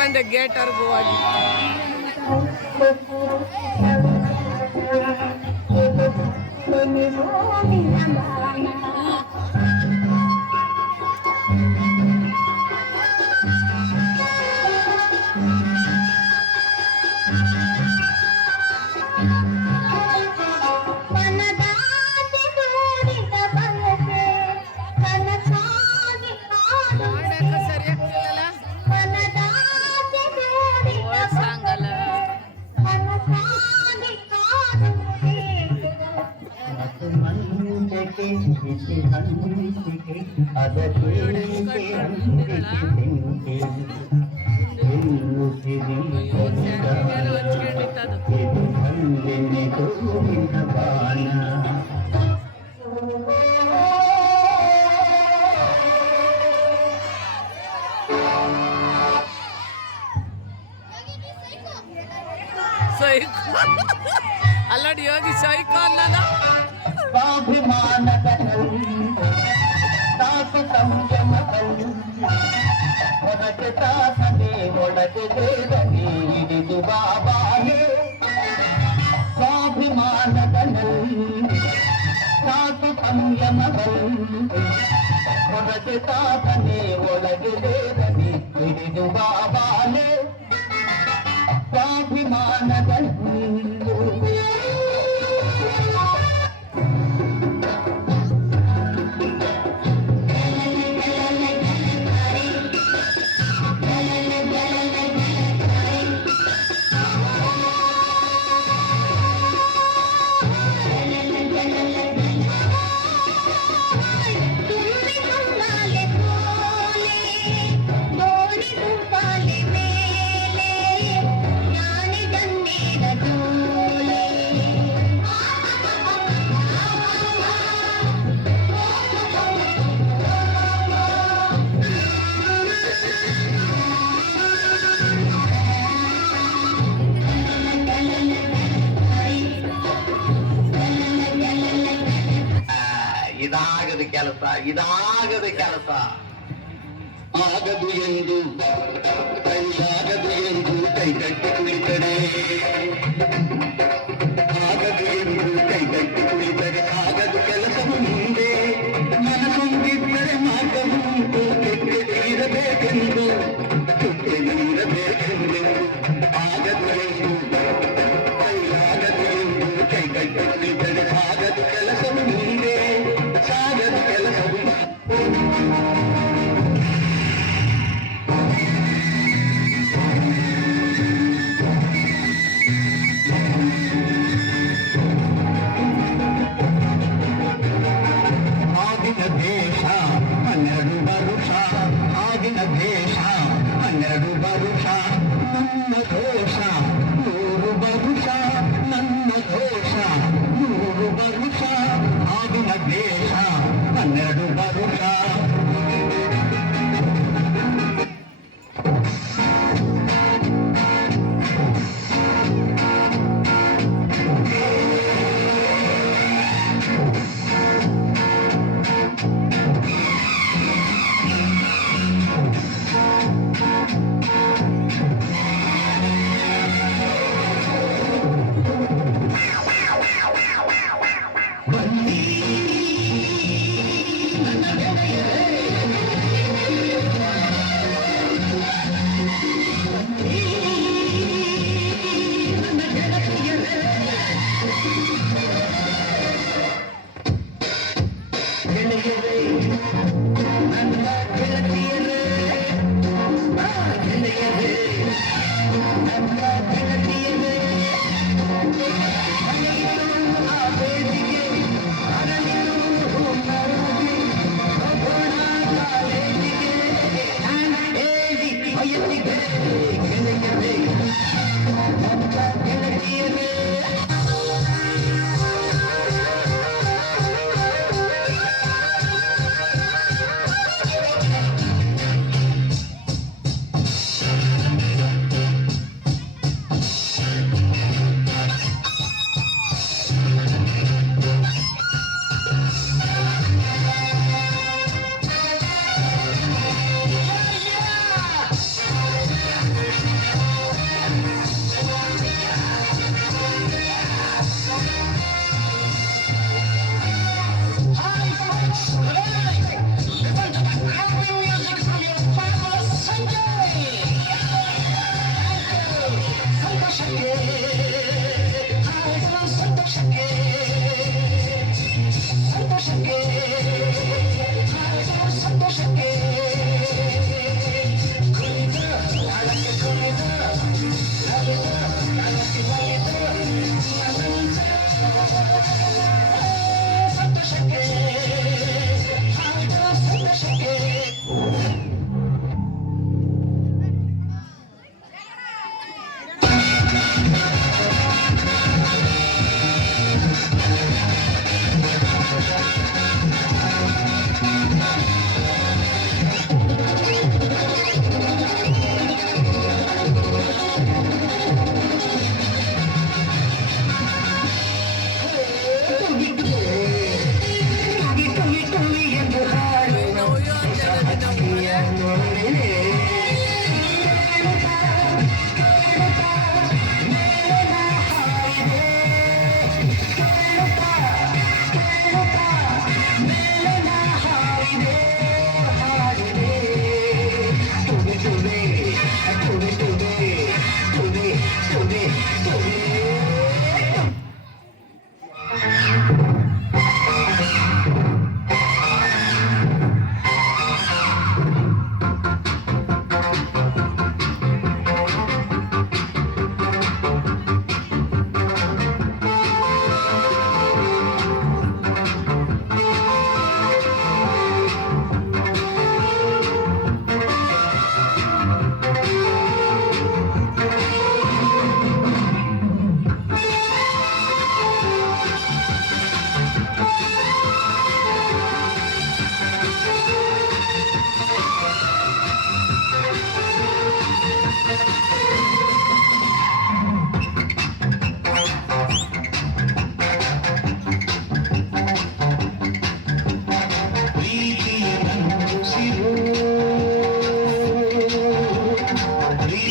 ಬಂದೆ ಗೇಟ್ವರೆಗೂ ಹೋಗಿ. ಅಲ್ಲಡಿ ಯೋಗಿ ಸೈಕೋ ಅನ್ನದ ಹೊರಗೆ ತಾತನೆ ಒಳಗೆ ದೇವನಿ ಹಿಡಿದು ಬಾಬಾಲೆ ಸ್ವಾಭಿಮಾನದಲ್ಲಿ ಇದಾಗದ ಕೆಲಸ ಆಗದು ಎಂದು ಕೈಯಾಗದು ಎಂದು ಕೈಗಟ್ಟಿ ಕುಳಿತರೆ ಆಗದು ಎಂದು ಕೈಗಟ್ಟಿ ಕುಳಿತರೆ ಆಗದು ಕೆಲಸವು ಮುಂದೆ ಮನಸೊಂದಿದ್ದರೆ ಮಾರ್ಗವುಂಟು ಕೆಟ್ಟದಿರಬೇಕೆಂದು ಕೆಟ್ಟದಿರಬೇಕೆಂದು ಆಗದು ಎಂದು ಕೈಯಾಗದು ಎಂದು ಕೈಗಟ್ಟಿ ಕುಳಿತರೆ ಆಗದು ಕೆಲಸವು ಮುಂದೆ ಸಾಗದು ಕೆಲಸವು ಆಗಿನ ದೇಶ 12 ವರುಷ ಆಗಿನ ದೇಶ 12 ವರುಷ ನನ್ನ ದೋಷ 100 ವರುಷ ನನ್ನ ದೋಷ 100 ವರುಷ ಆಗಿನ ದೇಶ 12 ವರುಷ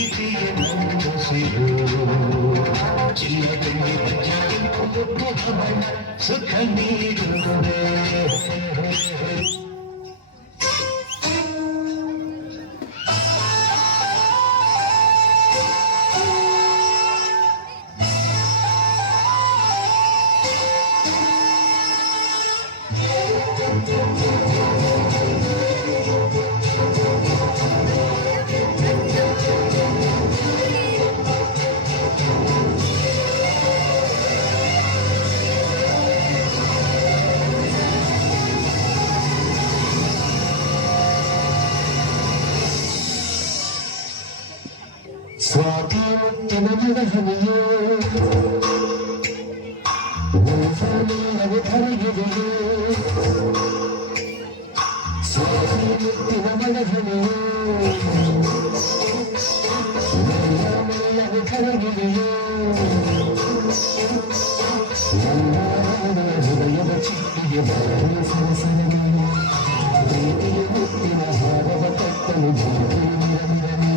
ಪ್ರೀತಿಯ ನಂಬಿಸಿರು ಚಿನ್ನ ಬೆಳ್ಳಿ ಬಜ್ಜಾಗಿ ಮುದ್ದಿನ ಬಣ್ಣ ಸುಖ ನೀಡುವುದೇ ಸ್ವಾತಿ ಮುತ್ತಿನ ಮಲಹನಿಯೋ ನಗು ಧರೆಗಿದೆಯೋ ಸ್ವಾತಿ ಮುತ್ತಿನ ಮಲಹನಿಯೋ ನಗು ಧರೆಗಿದೆಯೋ ಹೃದಯದ ಚಿಟ್ಟಿಗೆ ಬರಲು ಸರಸರನೆ ಪ್ರೀತಿಯ ಮುತ್ತಿನ ಹಾರವ ಕಟ್ಟಲು ಜಿಂಕಿರಮಿರನೆ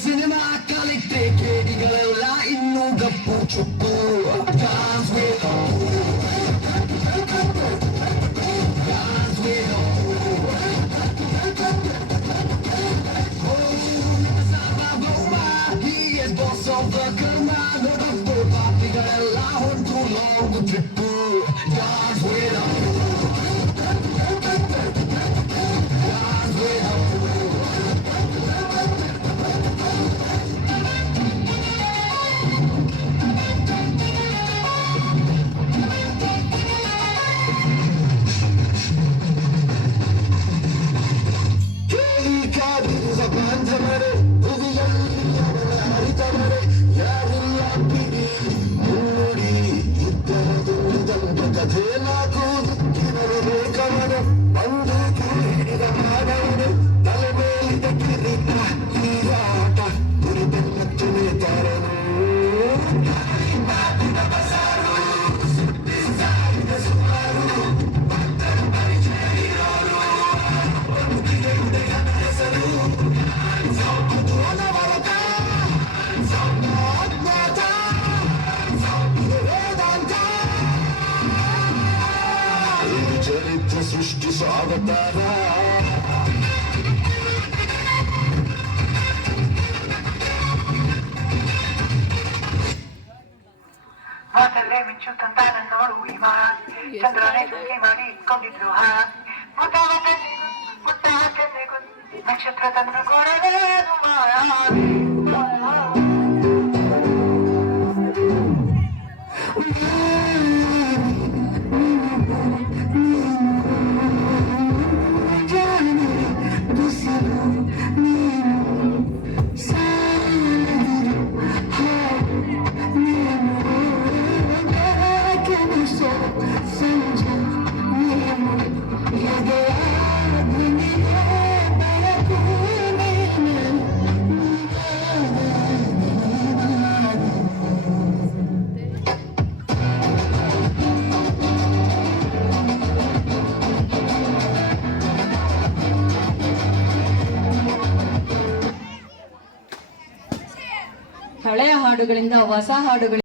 ಸಿನಿಮಾ ಕಲಿತೆ ಕೇಳಿಗಳೆಲ್ಲ ಇನ್ನೂ ಗಪ್ಪು ಚುಪ್ಪು Dance with He is boss of the karma ನೋಡಪ್ಪು ಪಾಪಿಗಳೆಲ್ಲ ಹೊಂಟು ಲಾಂಗ್ ಟ್ರಿಪ್ಪು Dance with ಚರಿತ್ರ ಸೃಷ್ಟಿ ಸ್ವಾಗತಾರ ಮಾತಲ್ಲೇ ಮಿಂಚು ತಂತಾನ ನೋಡು ಇವ ಚಂದ್ರನೇ ಸುಖಿ ಮಾಡಿ ಇಟ್ಕೊಂಡಿದ್ರು ನಕ್ಷತ್ರ ತಂದು ಕೊಡಲೇನು ಮಾಯಾವಿ ಹಾಡುಗಳಿಂದ ಹೊಸ ಹಾಡುಗಳು